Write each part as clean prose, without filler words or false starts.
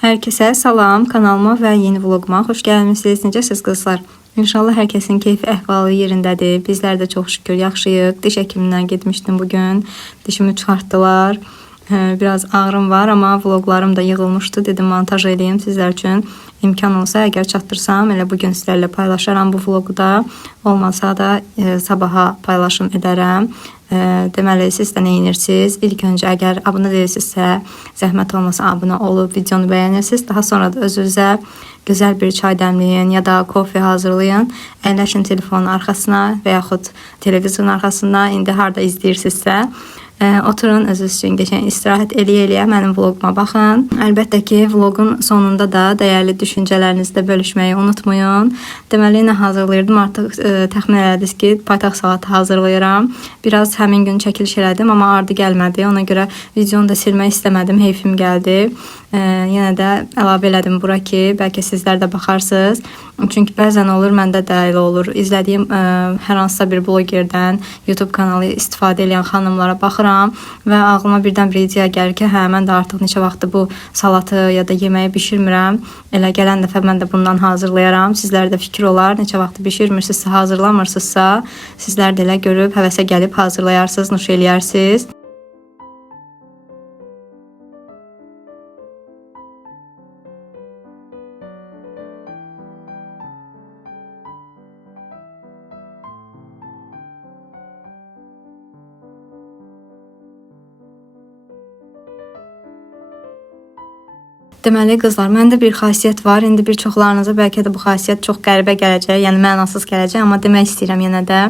Herkese salam, kanalıma və yeni vloguma xoş gəlmisiniz. Necəsiz qızlar? İnşallah hər kəsin keyfi əhvalı yerindədir. Bizlər də çox şükür yaxşıyıq. Diş həkimindən getmişdim bugün. Dişimi çıxartdılar. Biraz ağrım var, amma vloglarım da yığılmışdı. Dedim montaj edeyim sizlər üçün. İmkan olsa əgər çatdırsam elə bugün sizlərlə paylaşaram bu vlogu da. Olmasa da sabaha paylaşım edərəm. Deməli siz də nə edirsiniz? İlk öncə əgər abunə deyilsinizsə, zəhmət olmasa abunə olub videonu bəyənirsiniz. Daha sonra da özünüzə gözəl bir çay dəmləyin ya da kofe hazırlayın. Əyləşin telefonun arxasına və yaxud televizorun arxasına. İndi harda izləyirsinizsə oturun, özünüz üçün geçən istirahət eləyə mənim vloguma baxın. Əlbəttə ki, vlogun sonunda da dəyərli düşüncələrinizi də bölüşməyi unutmayın. Deməli, nə hazırlayırdım? Artıq təxmin elədiniz ki, paytaxt salatı hazırlayıram. Biraz həmin gün çəkiliş elədim, amma ardı gəlmədi. Ona görə videonu da silmək istəmədim, heyfim gəldi. Yenə də əlavə elədim bura ki, bəlkə sizlər də baxarsınız. Çünki bəzən olur, məndə də elə olur. İzlədiyim hər hansısa bir blogerdən, YouTube kanalı istifadə edən xanımlara baxıram və ağlıma birdən bir ideya gəlir ki, hə, mən də artıq neçə vaxtdır bu salatı ya da yeməyi bişirmirəm. Elə gələn dəfə mən də bundan hazırlayaram. Sizlər də fikir olar, neçə vaxtdır bişirmirsinizsə, hazırlamırsınızsa, sizlər də elə görüb həvəsə gəlib hazırlayarsınız, nuş eləyərsiniz. Deməli qızlar, məndə bir xasiyyət var. İndi bir çoxlarınıza bəlkə də bu xasiyyət çox qəribə gələcək, yəni mənasız gələcək, amma demək istəyirəm yenə də.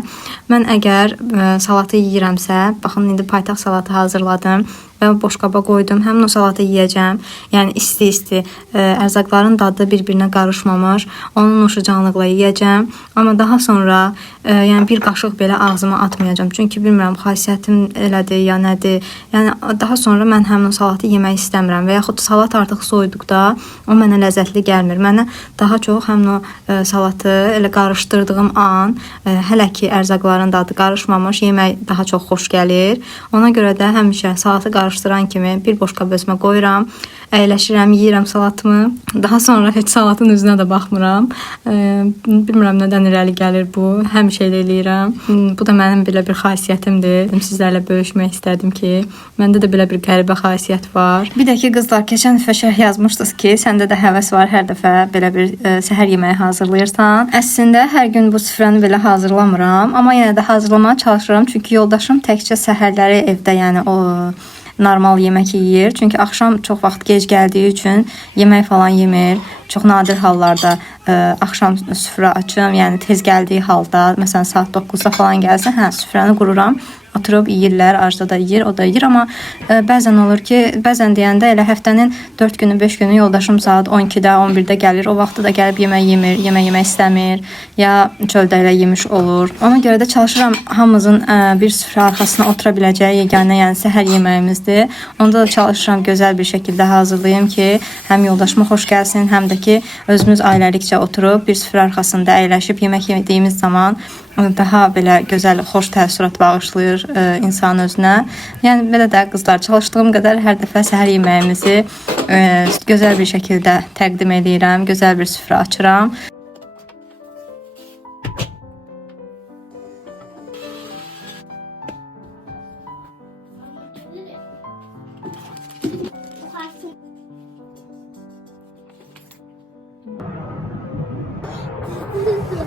Mən əgər salatı yeyirəmsə, baxın indi paytaxt salatı hazırladım və boşqaba qoydum. Həmin o salatı yeyəcəm. Yəni isti-isti, ərzaqların dadı bir-birinə qarışmamış, onun nuşucanlıqla yeyəcəm. Amma daha sonra yəni bir qaşıq belə ağzıma atmayacağam. Çünki bilmirəm xasiyyətim elədir ya nədir. Yəni daha sonra mən həmin o salatı yemək istəmirəm və yaxud salat artıq soyduqda o mənə ləzzətli gəlmir. Mənə daha çox həmin o salatı elə qarışdırdığım an, hələ ki ərzaqların dadı qarışmamış, yemək daha çox xoş gəlir. Ona görə də həmişə salatı qarışdıran kimi bir boşqab özümə qoyuram, əyləşirəm, yeyirəm salatımı. Daha sonra heç salatın üzünə də baxmıram. Bilmirəm nədən irəli gəlir bu. Həmişə elə eləyirəm. Bu da mənim belə bir xasiyyətimdir. Sizlərlə bölüşmək istədim ki, məndə də belə bir qəribə xasiyyət var. Bir də ki, qızlar, keçən dəfə şərh yazmışdınız ki, səndə də həvəs var hər dəfə belə bir səhər yeməyi hazırlayırsan. Əslində hər gün bu süfrəni belə hazırlamıram, amma yenə də hazırlamaya çalışıram. Çünki yoldaşım təkcə səhərləri evdə, yəni o normal yemək yeyir. Çünki axşam çox vaxt gec gəldiyi üçün yemək falan yemir. Çox nadir hallarda axşam süfrə açım, yəni tez gəldiyi halda, məsələn saat 9-da falan gəlsə, hə, süfrəni qururam. Oturub yeyirlər, Ajda da yeyir, o da yeyir, amma bəzən olur ki, bəzən deyəndə elə həftənin 4 günü, 5 günü yoldaşım saat 12-də, 11-də gəlir. O vaxtda da gəlib yemək yemir, yemək istəmir, ya çöldə elə yemiş olur. Ona görə də çalışıram hamımızın bir süfrə arxasına otura biləcəyi yeganə, yəni səhər yeməyimizdir. Onda da çalışıram gözəl bir şəkildə hazırlayım ki, həm yoldaşıma xoş gəlsin, həm də ki, özümüz ailəlikcə oturub bir süfrə arxasında əyləşib yemək yediyimiz zaman daha belə gözəl, xoş təəssürat bağışlayır insan özünə. Yəni belə də qızlar, çalışdığım qədər hər dəfə səhər yeməyimizi gözəl bir şəkildə təqdim edirəm, gözəl bir süfrə açıram.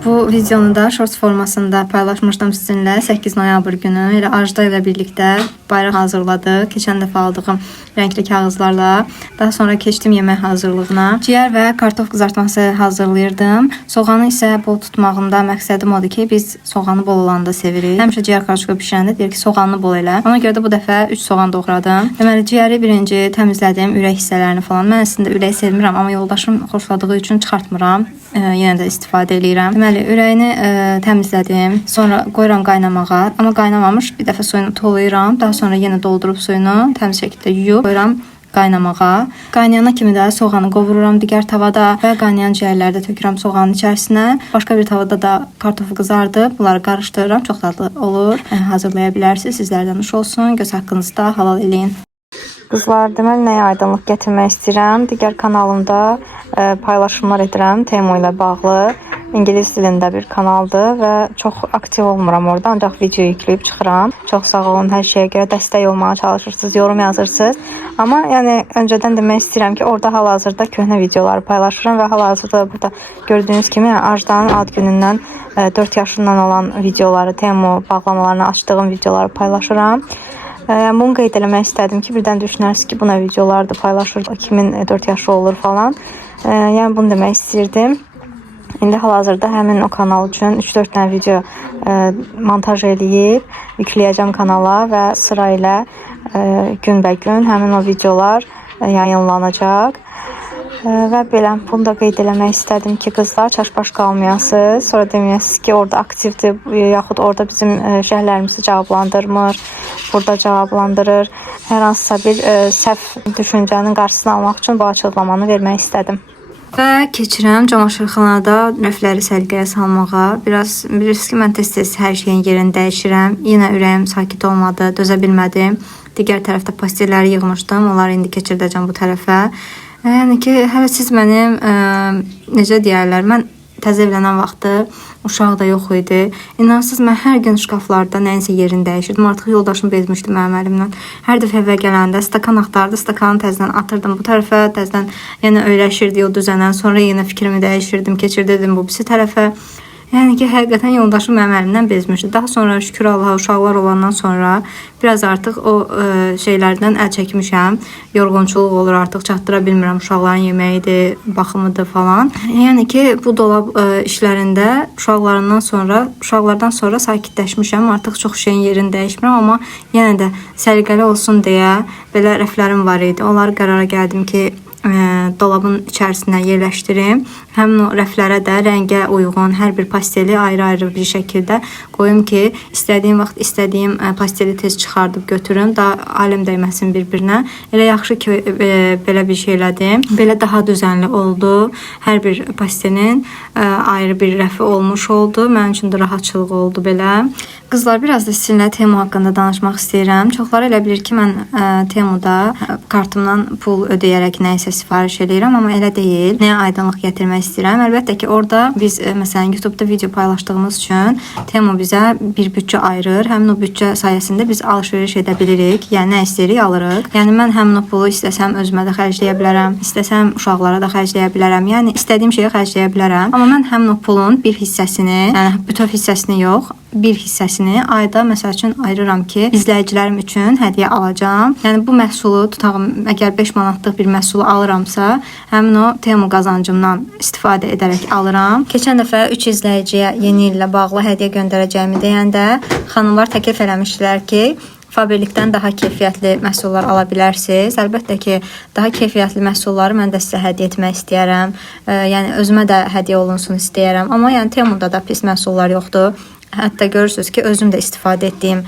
Bu videonu da shorts formasında paylaşmışdım sizinlə 8 noyabr günü. Elə Ajda ilə birlikdə bayraq hazırladıq. Keçən dəfə aldığım rəngli kağızlarla. Daha sonra keçdim yemək hazırlığına. Ciyər və kartof qızartması hazırlayırdım. Soğanı isə bol tutmağımda məqsədim odur ki, biz soğanı bol olanda sevirik. Həmişə ciyər karışığı bişirəndə deyir ki, soğanını bol elə. Ona görə də bu dəfə 3 soğan doğradım. Deməli, ciyəri birinci təmizlədim, ürək hissələrini falan. Mən əslində ürək sevmirəm, amma yoldaşım xoşladığı üçün çıxartmıram. Yenə də istifadə edirəm. Deməli, ürəyini təmizlədim. Sonra qoyuram qaynamağa. Amma qaynamamış bir dəfə suyunu tolayıram. Daha sonra yenə doldurup suyunu təmiz şəkildə yuyub qoyuram qaynamağa. Qaynayana kimi də soğanı qovururam digər tavada və qaynayan ciyərləri də tökürəm soğanın içərisinə. Başqa bir tavada da kartofu qızardıb bunları qarışdırıram. Çox dadlı olur. Hazırlaya bilərsiniz. Sizlərdən nuş olsun. Göz haqqınızda halal eləyin. Qızlar, deməli nəyə aydınlıq gətirmək istəyirəm? Digər kanalımda paylaşımlar edirəm Temu ilə bağlı. İngilis dilində bir kanaldır və çox aktiv olmuram orada, ancaq video yükləyib çıxıram. Çox sağ olun, hər şeyə görə dəstək olmağa çalışırsınız, yorum yazırsınız. Amma yəni öncədən demək istəyirəm ki, orada hal-hazırda köhnə videoları paylaşıram və hal-hazırda burada gördüyünüz kimi Ajdanın ad günündən 4 yaşından olan videoları, Temu bağlamalarını açdığım videoları paylaşıram. Bunu qeyd eləmək istədim ki, birdən düşünərsiniz ki, buna videolar da paylaşır, kimin 4 yaşı olur falan. Yəni bunu demək istəyirdim. İndi hal-hazırda həmin o kanal üçün 3-4 dənə video montaj eləyib yükləyəcəm kanala və sıra ilə günbəgün həmin o videolar yayınlanacaq. Və belə bunu da qeyd eləmək istədim ki, qızlar çaşbaş qalmayasınız. Sonra deməyəsiniz ki, orada aktivdir, yaxud orada bizim şərhlərimizi cavablandırmır, burada cavablandırır. Hər hansısa bir səhv düşüncənin qarşısını almaq üçün bu açıqlamanı vermək istədim. Və keçirəm camaşırxanada rəfləri səliqəyə salmağa. Biraz bilirsiniz ki, mən tez-tez hər şeyin yerini dəyişirəm. Yenə ürəyim sakit olmadı, dözə bilmədim. Digər tərəfdə pastelləri yığmışdım. Onları indi keçirdəcəm bu tərəfə. Yəni ki, hələ siz mənim necə deyərlər, mən təzə evlənən vaxtı uşaq da yox idi. İnansız mən hər gün şkaflarda nəyinsə yerini dəyişirdim. Artıq yoldaşım bezmişdi mənim əlimdən. Hər dəfə evə gələndə stakan axtardı, stakanı təzədən atırdım bu tərəfə, təzədən yenə öyrəşirdi o düzənən. Sonra yenə fikrimi dəyişirdim, keçirdim bu birisi tərəfə. Yəni ki, həqiqətən yoldaşım mənim əlimdən bezmişdi. Daha sonra şükür Allaha uşaqlar olandan sonra biraz artıq o şeylərdən əl çəkmişəm. Yorğunçuluq olur, artıq çatdıra bilmirəm. Uşaqların yeməyidir, baxımıdır falan. Yəni ki, bu dolab işlərində uşaqlardan sonra sakitləşmişəm. Artıq çox şeyin yerini dəyişmirəm, amma yenə də səliqəli olsun deyə belə rəflərim var idi. Onları qərara gəldim ki, dolabın içərisinə yerləşdirim. Həmin o rəflərə də rəngə uyğun hər bir pasteli ayrı-ayrı bir şəkildə qoyum ki, istədiyim vaxt istədiyim pasteli tez çıxardıb götürüm, daha alim dəyməsin bir-birinə. Elə yaxşı ki, belə bir şey elədim. Belə daha düzənli oldu. Hər bir pastelin ayrı bir rəfi olmuş oldu. Mənim üçün də rahatçılıq oldu belə. Qızlar, biraz da sizinlə Temu haqqında danışmaq istəyirəm. Çoxları elə bilir ki, mən Temuda kartımdan pul ödəyərək nəyisə sifariş edirəm, amma elə deyil. Nəyə aydınlıq gətirmək istəyirəm? Əlbəttə ki, orada biz məsələn YouTube-da video paylaşdığımız üçün Temu bizə bir büdcə ayırır. Həmin o büdcə sayəsində biz alış-veriş edə bilirik. Yəni nə istəyirik, alırıq. Yəni mən həmin o pulu istəsəm özümə də xərcləyə bilərəm, istəsəm uşaqlara da xərcləyə bilərəm. Yəni istədiyim şeyə xərcləyə bilərəm. Amma mən həmin o pulun bir hissəsini, yəni bütöv hissəsini yox, bir hissəsini ayda məsəl üçün ayırıram ki, izləyicilərim üçün hədiyyə alacağam. Yəni bu məhsulu tutağım, əgər 5 manatlıq bir məhsulu alıramsa, həmin o Temu qazancımdan istifadə edərək alıram. Keçən dəfə 3 izləyiciyə yeni illə bağlı hədiyyə göndərəcəyimi deyəndə xanımlar təklif eləmişdilər ki, Faberlikdən daha keyfiyyətli məhsullar ala bilərsiniz. Əlbəttə ki, daha keyfiyyətli məhsulları mən də sizə hədiyyə etmək istəyərəm. Yəni özümə də hədiyyə olunsun istəyərəm. Amma yəni Temuda da pis məhsullar yoxdur. Hətta görürsünüz ki, özüm də istifadə etdiyim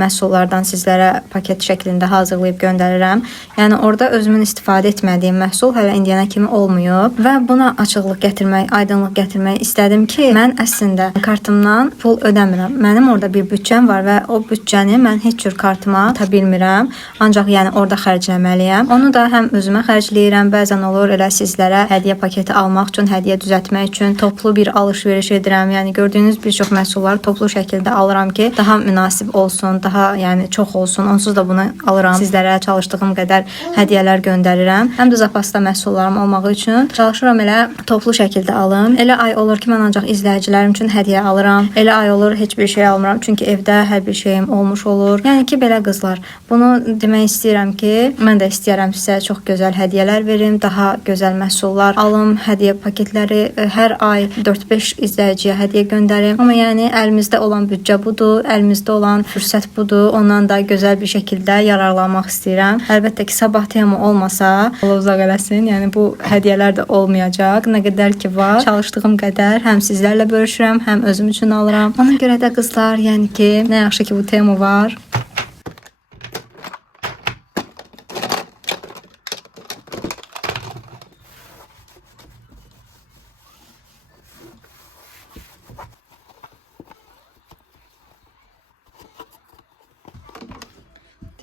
məhsullardan sizlərə paket şəklində hazırlayıb göndərirəm. Yəni orada özümün istifadə etmədiyim məhsul hələ indiyənə kimi olmayıb və buna açıqlıq gətirmək, aydınlıq gətirmək istədim ki, mən əslində kartımdan pul ödəmirəm. Mənim orada bir büdcəm var və o büdcəni mən heç cür kartıma ata bilmirəm. Ancaq yəni orada xərcləməliyəm. Onu da həm özümə xərcləyirəm, bəzən olur elə sizlərə hədiyyə paketi almaq üçün, hədiyyə düzəltmək üçün toplu bir alış-veriş edirəm. Yəni gördüyünüz bir çox məhsulları toplu şəkildə alıram ki, daha münasib olsun, daha yəni çox olsun. Onsuz da bunu alıram. Sizlərə çalışdığım qədər hədiyyələr göndərirəm. Həm də zapasda məhsullarım olmağı üçün çalışıram elə toplu şəkildə alım. Elə ay olur ki, mən ancaq izləyicilərim üçün hədiyyə alıram. Elə ay olur heç bir şey almıram, çünki evdə hər bir şeyim olmuş olur. Yəni ki, belə qızlar, bunu demək istəyirəm ki, mən də istəyirəm sizə çox gözəl hədiyyələr verim, daha gözəl məhsullar alım, hədiyyə paketləri hər ay 4-5 izləyiciyə hədiyyə göndərim. Amma yəni əlimizdə olan büdcə budur, əlimizdə olan fürsət budur. Ondan da gözəl bir şəkildə yararlanmaq istəyirəm. Əlbəttə ki, sabah Temu olmasa, Allah uzaq eləsin, yəni bu hədiyyələr də olmayacaq. Nə qədər ki var, çalışdığım qədər həm sizlərlə bölüşürəm, həm özüm üçün alıram. Ona görə də qızlar, yəni ki, nə yaxşı ki bu Temu var.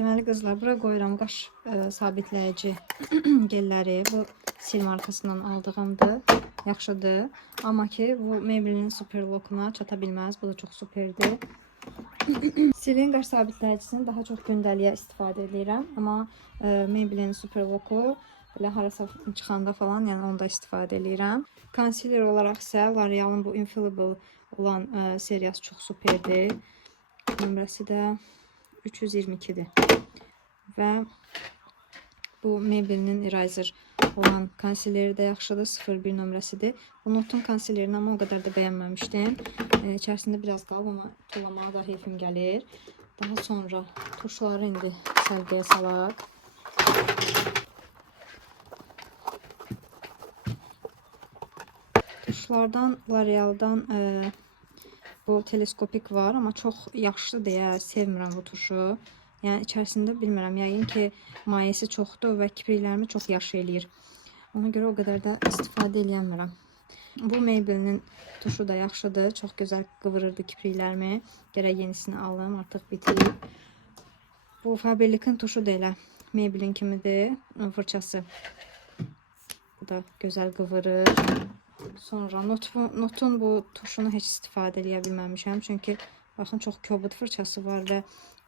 Deməli qızlar, bura qoyuram qaş sabitləyici gelləri. Bu sil markasından aldığımdır. Yaxşıdır. Amma ki bu Maybelline Superlock'una çata bilməz. Bu da çox superdir. Silin qaş sabitləyicisini daha çox gündəliyə istifadə edirəm. Amma Maybelline Superlock'u belə harasa çıxanda falan, yəni onda istifadə edirəm. Concealer olaraq isə L'Oreal'ın bu Infallible olan seriyası çox superdir. Nömrəsi də 322'dir. Və bu Maybelline'in Eraser olan konsileri də yaxşıdır. 01 nömrəsidir. Bu Notun konsilerini ama o kadar da bəyənməmişdim. İçərisində biraz qalıb, amma tullamağa da heyfim gəlir. Daha sonra tuşları indi sərgiyə salaq. Tuşlardan L'Oreal'dan bu teleskopik var, amma çox yaxşı deyə sevmirəm bu tuşu. Yəni içərisində bilmirəm, yəqin ki mayesi çoxdur və kipriklərimi çox yaş eləyir. Ona görə o qədər də istifadə eləmirəm. Bu Maybelline'in tuşu da yaxşıdır. Çox gözəl qıvırırdı kipriklərimi. Gərək yenisini alım, artıq bitib. Bu Faberlic'in tuşu da elə Maybelline kimidir. Fırçası. Bu da gözəl qıvırır. Sonra Notun bu tuşunu heç istifadə edə bilməmişəm. Çünki baxın çox kobud fırçası var və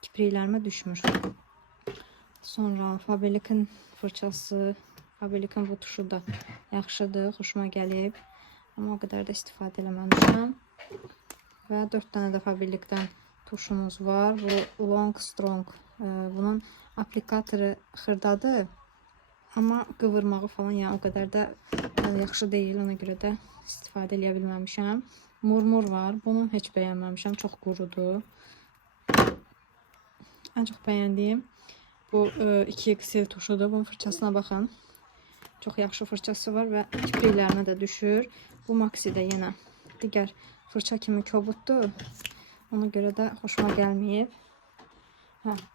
kipriklərimə düşmür. Sonra Faberlic'in fırçası, Faberlic'in bu tuşu da yaxşıdır, xoşuma gəlib. Amma o qədər də istifadə eləməmişəm. Və 4 dənə də Faberlic'dən tuşumuz var. Bu Long Strong. Bunun aplikatoru xırdadır. Amma qıvırmağı falan yəni o qədər də yaxşı deyil. Ona görə də istifadə eləyə bilməmişəm. Murmur var. Bunu heç bəyənməmişəm. Çox qurudur. Ən çox bəyəndiyim bu 2XL tuşudur. Bunun fırçasına baxın. Çox yaxşı fırçası var və kipriklərimə də düşür. Bu Maxi də yenə digər fırça kimi kobuddur. Ona görə də xoşuma gəlməyib.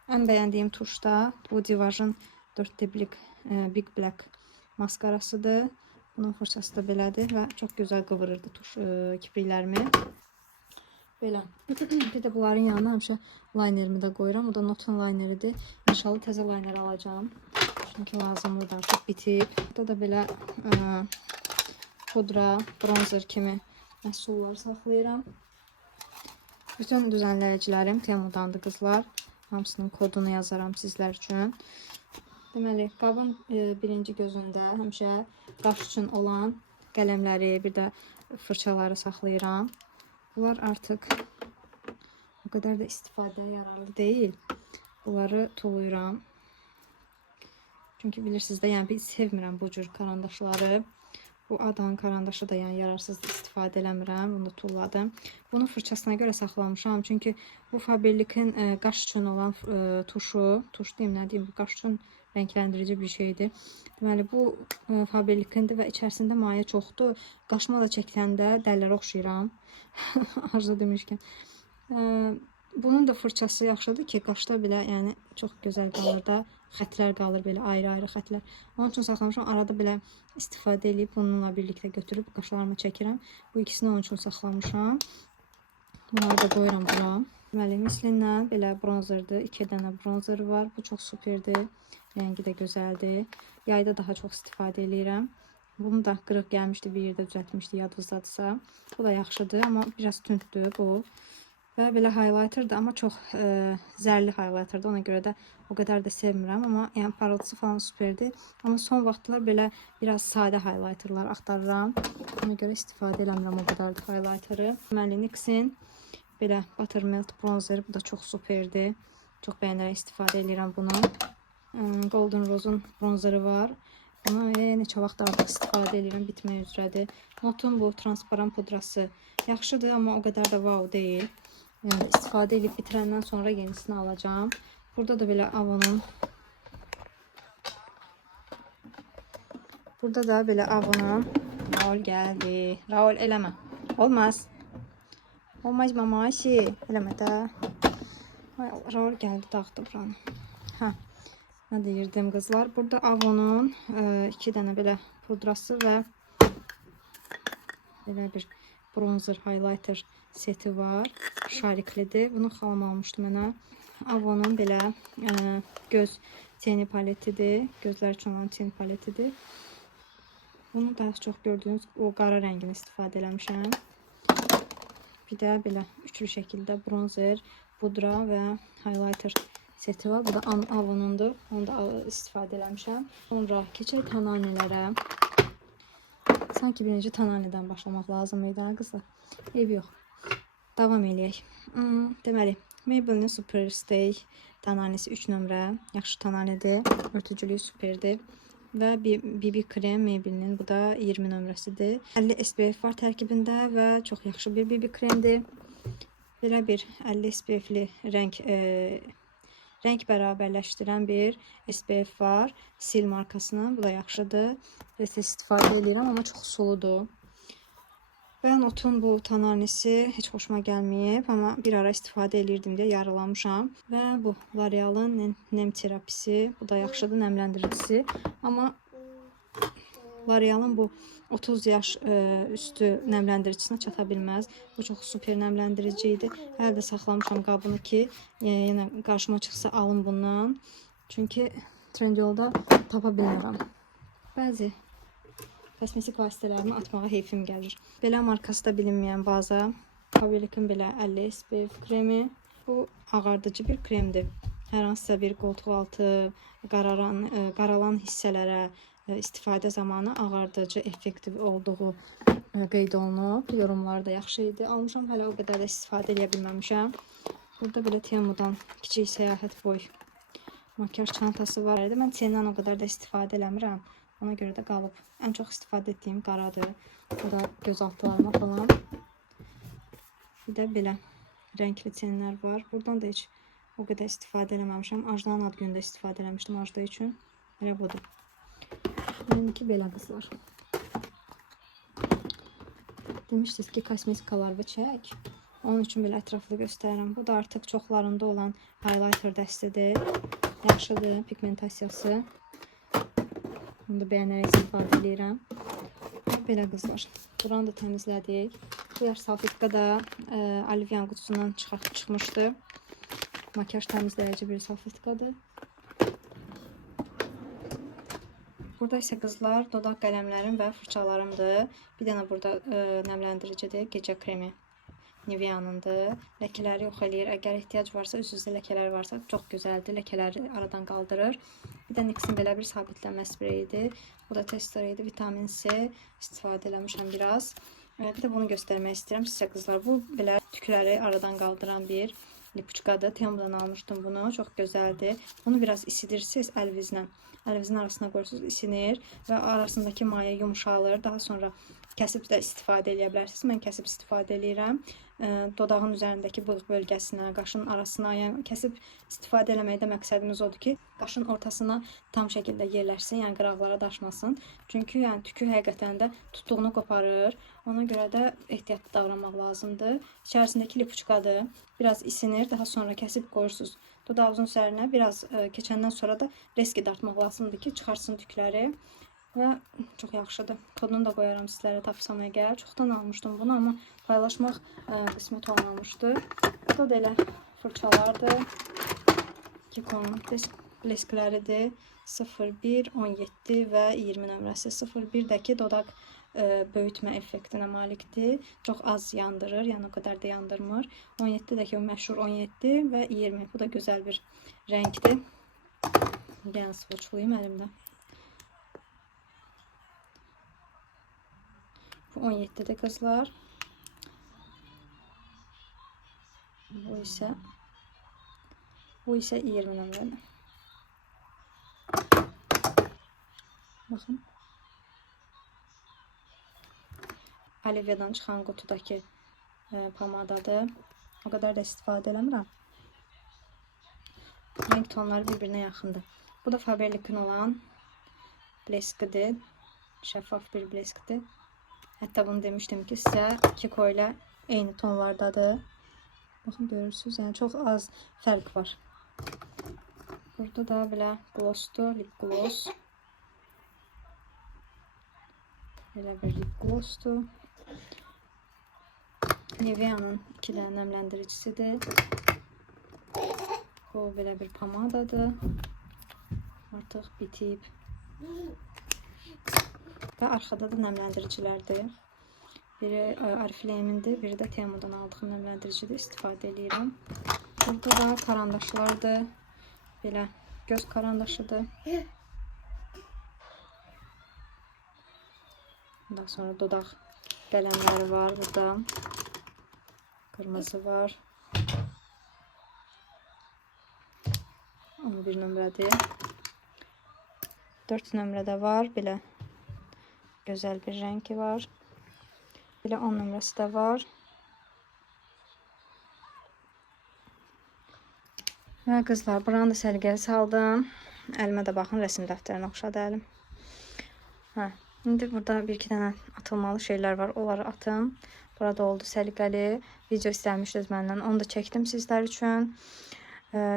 Ən bəyəndiyim tuş da bu Divaj'ın 4 diblik Big Black maskarasıdır. Bunun fırçası da belədir və çox gözəl qıvırırdı tuş kipriklərimi. Belə. Bir də bunların yanına həmişə linerimi də qoyuram. O da Notun lineridir. İnşallah təzə liner alacağım. Çünki lazımlıdır, artıq bitib. Burada da belə pudra, bronzer kimi məhsullar saxlayıram. Bütün düzənləyicilərim Temudandır qızlar. Hamısının kodunu yazaram sizlər üçün. Deməli, qabın birinci gözündə həmişə qaş üçün olan qələmləri, bir də fırçaları saxlayıram. Bunlar artıq o qədər də istifadəyə yararlı deyil. Bunları tuluyuram. Çünki bilirsiniz də, yəni biz sevmirəm bu cür karandaşları. Bu Adan karandaşı da yəni yararsız istifadə eləmirəm. Bunu da tulladım. Bunu fırçasına görə saxlamışam. Çünki bu Faberlic'in qaş üçün olan tuş deyim, nə deyim, bu qaş üçün rəngləndirici bir şeydir. Deməli bu Faberlic'indir və içərisində maye çoxdur. Qaşıma da çəkiləndə dəllərə oxşayıram. Arzu demişkən. Bunun da fırçası yaxşıdır ki, qaşda belə yəni çox gözəl qalır da. Xətlər qalır belə ayrı-ayrı xətlər. Onun üçün saxlamışam. Arada belə istifadə edib bununla birlikdə götürüb qaşlarıma çəkirəm. Bu ikisini onun üçün saxlamışam. Bunları da qoyuram bura. Deməli, mislinlə belə bronzerdir. 2 dənə bronzer var. Bu çox superdir. Rəngi də gözəldir. Yayda daha çox istifadə edirəm. Bunu da qırıq gəlmişdi, bir yerdə düzəltmişdi, yadınızdadırsa. Bu da yaxşıdır, amma biraz tündür bu. Və belə highlighterdır, amma çox zərli highlighterdır. Ona görə də o qədər də sevmirəm, amma yəni parıltısı falan superdir. Amma son vaxtlar belə biraz sadə highlighterlar axtarıram. Ona görə istifadə eləmirəm o qədər də highlighteri. Deməli, NYX'in belə Buttermelt bronzeri, bu da çox superdir. Çox bəyənərək istifadə edirəm bunu. Golden Rose'un bronzeri var. Bunu neçə vaxt artıq istifadə edirəm, bitmək üzrədir. Notun bu transparan pudrası yaxşıdır, amma o qədər də wow deyil. Yəni istifadə edib bitirəndən sonra yenisini alacağım. Burada da belə Avon'un Raul gəldi. Raul eləmə. Olmaz. Olmaz mamaşi. Eləmə də. Raul gəldi, dağıtdı buranı. Nə deyirdim qızlar? Burada Avon'un 2 dənə belə pudrası və belə bir bronzer highlighter seti var. Şariklidir. Bunu xalam almışdı mənə. Avonun belə göz teni paletidir. Gözlər üçün olan teni paletidir. Bunu daha çox gördüyünüz o qara rəngini istifadə eləmişəm. Bir də belə üçlü şəkildə bronzer, pudra və highlighter seti var. Bu da Avonundur. Onu da istifadə eləmişəm. Sonra keçək Tananilərə. Sanki birinci Tananidən başlamaq lazım idi qızlar. Ev yox. Davam eləyək. Deməli, Maybelline Superstay Tananisi 3 nömrə. Yaxşı tananidir. Örtücülüyü superdir. Və BB krem Maybelline, bu da 20 nömrəsidir. 50 SPF var tərkibində və çox yaxşı bir BB kremdir. Belə bir 50 SPF-li rəng bərabərləşdirən bir SPF var. Sil markasının, bu da yaxşıdır. Tez istifadə edirəm, amma çox suludur. Və Notun bu tananisi heç xoşuma gəlməyib, amma bir ara istifadə edirdim deyə yarılamışam. Və bu L'Oreal'ın nem terapisi, bu da yaxşıdır, nəmləndiricisi. Amma L'Oreal'ın bu 30 yaş üstü nəmləndiricisine çata bilməz. Bu çox super nəmləndirici idi. Hələ də saxlamışam qabını ki, yenə qarşıma çıxsa alım bundan. Çünki Trendyolda tapa bilmirəm. Bəzi kosmetik vasitələrimi atmağa heyfim gəlir. Belə markası da bilinməyən baza. Faberlic'in belə 50 SPF kremi. Bu ağardıcı bir kremdir. Hər hansısa bir qoltuq altı, qaralan hissələrə istifadə zamanı ağardıcı effektiv olduğu qeyd olunub. Yorumları da yaxşı idi. Almışam, hələ o qədər də istifadə edə bilməmişəm. Burada belə Temu'dan kiçik səyahət boy makyaj çantası var. Mən Temu'dan o qədər də istifadə eləmirəm. Ona görə də qalıb. Ən çox istifadə etdiyim qaradır. Bu da göz altlarıma falan. Bir də belə rəngli tenlər var. Buradan da heç o qədər istifadə eləməmişəm. Ajdanın ad günündə istifadə eləmişdim Ajda üçün. Elə budur. Benimki belə qızlar. Demişdiniz ki, kosmetikalarımı çək. Onun üçün belə ətraflı göstərirəm. Bu da artıq çoxlarında olan highlighter dəstidir. Yaxşıdır pigmentasiyası. Bunu da bəyənərək istifadə edirəm. Belə qızlar. Buranı da təmizlədik. Bu yaş salfetka da Olivia'nın qutusundan çıxmışdı. Makyaj təmizləyici bir salfetkadır. Burada isə qızlar dodaq qələmlərim və fırçalarımdır. Bir dənə burada nəmləndiricidir. Gecə kremi Nivea'nındır. Ləkələri yox eləyir. Əgər ehtiyac varsa, üz-üzdə ləkələr varsa çox gözəldir. Ləkələri aradan qaldırır. Bir də NYX'in belə bir sabitlənmə spreyidir. Bu da tester idi. Vitamin C istifadə eləmişəm biraz. Bir də bunu göstərmək istəyirəm sizə qızlar. Bu belə tükləri aradan qaldıran bir lipuçkadır. Temu'dan almışdım bunu. Çox gözəldir. Bunu biraz isidirsiniz əlvizlə. Əlvizin arasına qoyursunuz, isinir və arasındakı maye yumuşalır. Daha sonra kəsib də istifadə edə bilərsiniz. Mən kəsib istifadə edirəm. Dodağın üzərindəki bığ bölgəsinə, qaşın arasına, yəni kəsib istifadə eləməkdə məqsədimiz odur ki, qaşın ortasına tam şəkildə yerləşsin, yəni qıraqlara daşmasın. Çünki yəni tükü həqiqətən də tutduğunu qoparır. Ona görə də ehtiyatlı davranmaq lazımdır. İçərisindəki lipuçkadır. Biraz isinir, daha sonra kəsib qoyursunuz dodağınızın üzərinə. Biraz keçəndən sonra da reski dartmaq lazımdır ki, çıxarsın tükləri. Və çox yaxşıdır. Kodunu da qoyaram sizlərə tapsam əgər. Çoxdan almışdım bunu, amma paylaşmaq qismət olmamışdı. Bu da elə fırçalardır. Kiko'nun bleskləridir. 01, 17 və 20 nömrəsi. 01-dəki dodaq böyütmə effektinə malikdir. Çox az yandırır, yəni o qədər də yandırmır. 17-dəki o məşhur 17 və 20. Bu da gözəl bir rəngdir. Gəlin swatchlayayım əlimdə. Bu 17'de kızlar. Bu ise 20 nömrəli. Baxın. Olivia'dan çıxan qutudakı pomadadır. O qədər də istifadə eləmirəm. Renk tonları bir-birinə yaxındır. Bu da Faberlic'in olan bleskidir. Şəffaf bir bleskidir. Hətta bunu demişdim ki, sizə Kiko ilə eyni tonlardadır. Baxın, görürsünüz, yəni çox az fərq var. Burada da belə glossdur, lip gloss. Belə bir lip glossdur. Nivea'nın 2 dənə nəmləndiricisidir. Bu belə bir pomadadır. Artıq bitib. Və arxada da nəmləndiricilərdir. Biri Oriflame'indir, biri də Temu'dan aldığım nəmləndiricidir. İstifadə edirəm. Burada da karandaşlardır. Belə göz karandaşıdır. Daha sonra dodaq qələmləri var burada. Qırmızı var. 11 nömrədir. 4 nömrədə var. Belə gözəl bir rəngi var. Belə 10 nömrəsi də var. Və qızlar, buranı da səliqəli saldım. Əlimə də baxın, rəsm dəftərinə oxşadı əlim. İndi burada bir-iki dənə atılmalı şeylər var. Onları atın. Burada oldu səliqəli. Video istəmişdiniz məndən. Onu da çəkdim sizlər üçün.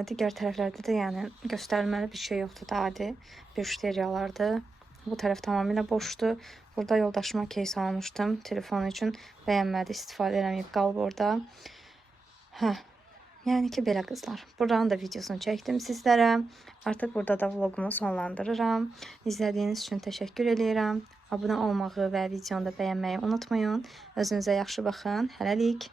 Digər tərəflərdə də yəni göstərilməli bir şey yoxdur da, adi bijuteriyalardır. Bu tərəf tamamilə boşdur. Burada yoldaşıma case almışdım telefonu üçün. Bəyənmədi, istifadə eləməyib, qalıb orada. Yəni ki, belə qızlar. Buranın da videosunu çəkdim sizlərə. Artıq burada da vlogumu sonlandırıram. İzlədiyiniz üçün təşəkkür edirəm. Abunə olmağı və videonu da bəyənməyi unutmayın. Özünüzə yaxşı baxın. Hələlik.